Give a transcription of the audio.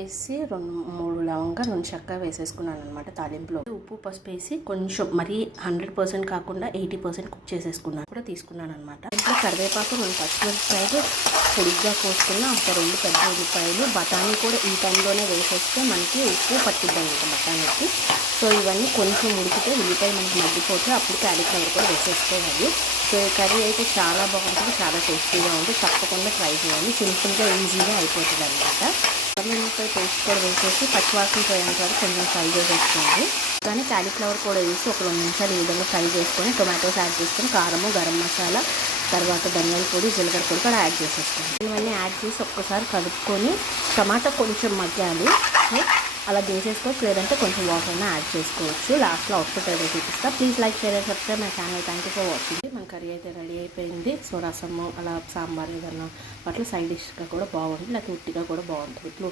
వేసి 2-3 లవంగాలు 2 చెక్క వేసేసుకున్నాను అనమాట. తాలింపులో ఉప్పు పసుపు వేసి కొంచెం మరీ 100% కాకుండా 80% కుక్ చేసేసుకున్నాను కూడా తీసుకున్నాను అనమాట. ఇంట్లో కరివేపాకు 2 పచ్చిమిరపకాయలు పొడిగ్గా కోసుకున్న ఒక 2 పెద్ద ఉల్లిపాయలు, బఠానీ కూడా ఈ టైంలోనే వేసేస్తే మనకి ఉప్పు పట్టిద్ది అనమాట బఠానీకి. సో ఇవన్నీ కొంచెం ఉడికితే ఉల్లిపాయ మనకి మగ్గిపోతే అప్పుడు క్యాలీఫ్లవర్ కూడా వేసేసుకోవాలి. సో ఈ కర్రీ అయితే చాలా బాగుంటుంది, చాలా టేస్టీగా ఉంటుంది. తప్పకుండా ట్రై చేయాలి. సింపుల్గా ఈజీగా అయిపోతుంది అనమాట. ఉల్లిపాయ పేస్ట్ కూడా వేసేసి పచ్చివాసన పోయేంత వరకు కొంచెం ఫ్రై చేసేసుకోండి. కానీ క్యాలీఫ్లవర్ కూడా వేసి ఒక 2 నిమిషాలు ఈ విధంగా ఫ్రై చేసుకొని టొమాటోస్ యాడ్ చేసుకొని కారము, గరం మసాలా, తర్వాత ధనియాల పొడి, జీలకర్ర పొడి కూడా యాడ్ చేసేసుకోండి. ఇవన్నీ యాడ్ చేసి ఒక్కసారి కలుపుకొని టమాటా కొంచెం మగ్గాలి. అలా చేసేసుకోవచ్చు, లేదంటే కొంచెం వాటర్ అయినా యాడ్ చేసుకోవచ్చు. లాస్ట్లో అవుట్పుట్ అయితే చూపిస్తా. Please like, share and subscribe my channel. Thank you for watching. మన కర్రీ అయితే రెడీ అయిపోయింది. సో రసము అలా సాంబార్ ఏదన్నా వాటిలో సైడ్ డిష్గా కూడా బాగుంటుంది, లేకపోతే ఉట్టిగా కూడా బాగుంటుంది. ఇట్లు